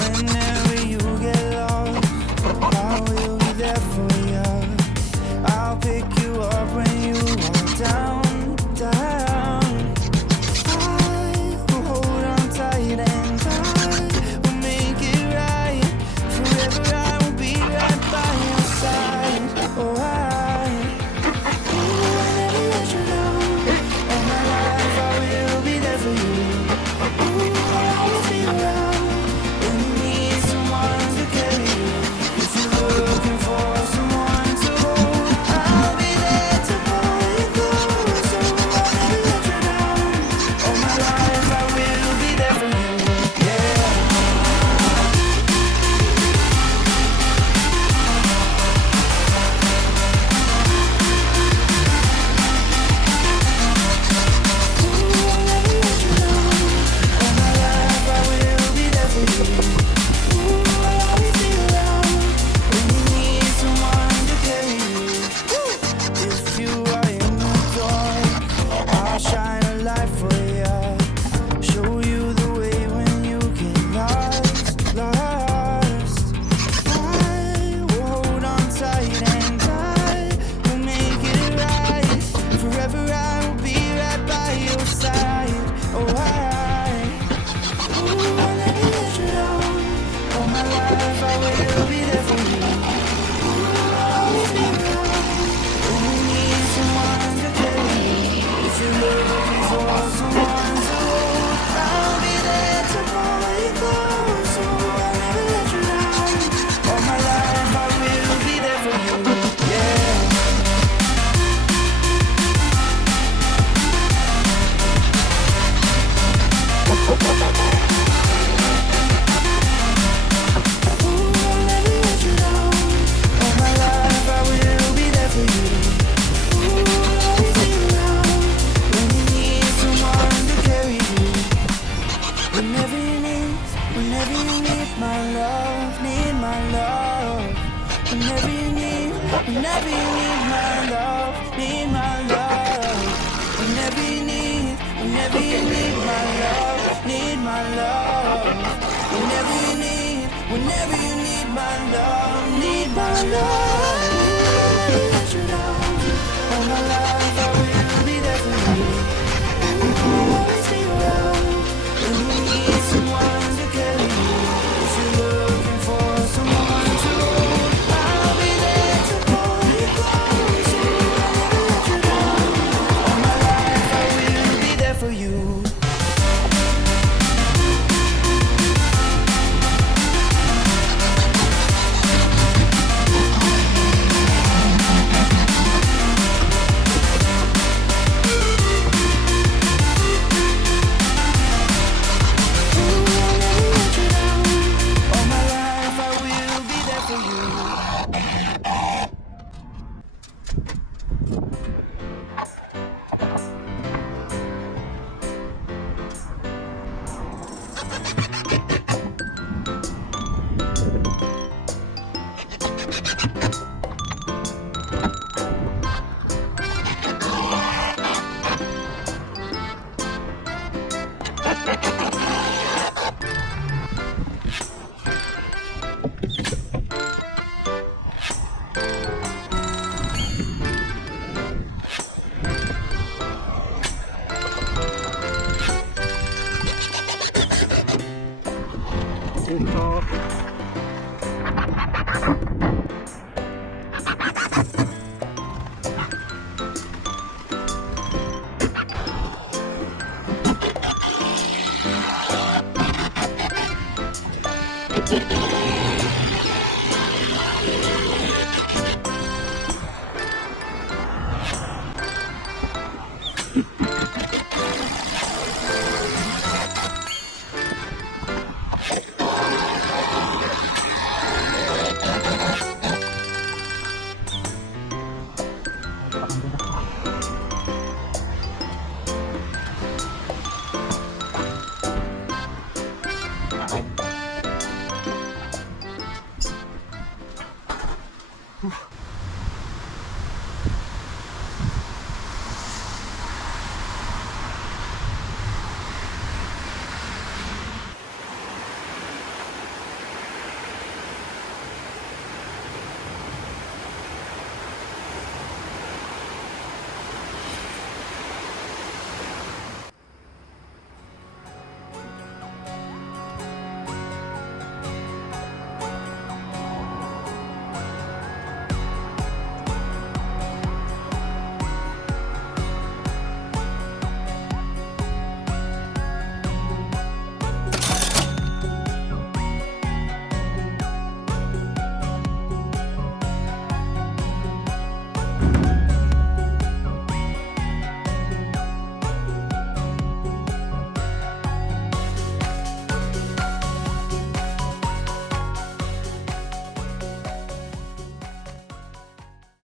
Whenever you get lost, I will be there for you. I'll pick you up when you are down, down. I will hold on tight and I will make it right. Forever I will be right by your side. Oh, I will never let you down. All my life I will be there for you. Ooh, I'll always be around when you need someone to carry you. If you're looking for someone to hold, I'll be there to pull you close. So I'll never let you down. All my life I will be there for you. Yeah. Forever I will be right by your side. Oh, ooh, I'll never let you down. All my life I will be there for you. Ooh, I'll always be around when you need someone to carry you. If you're looking for someone to hold, I'll be there to pull you close. So I'll never let you down. All my life I will be there for you. Yeah. Whenever you need my love, need my love. Whenever you need my love, need my love. Whenever you need my love, need my love. Never let you down. All my life I will be there for you. I'll always be around when you need someone to carry you. If you're looking for someone to hold, I'll be there to pull you close. I'll never let you down. All my life I will be there for you. TikTok.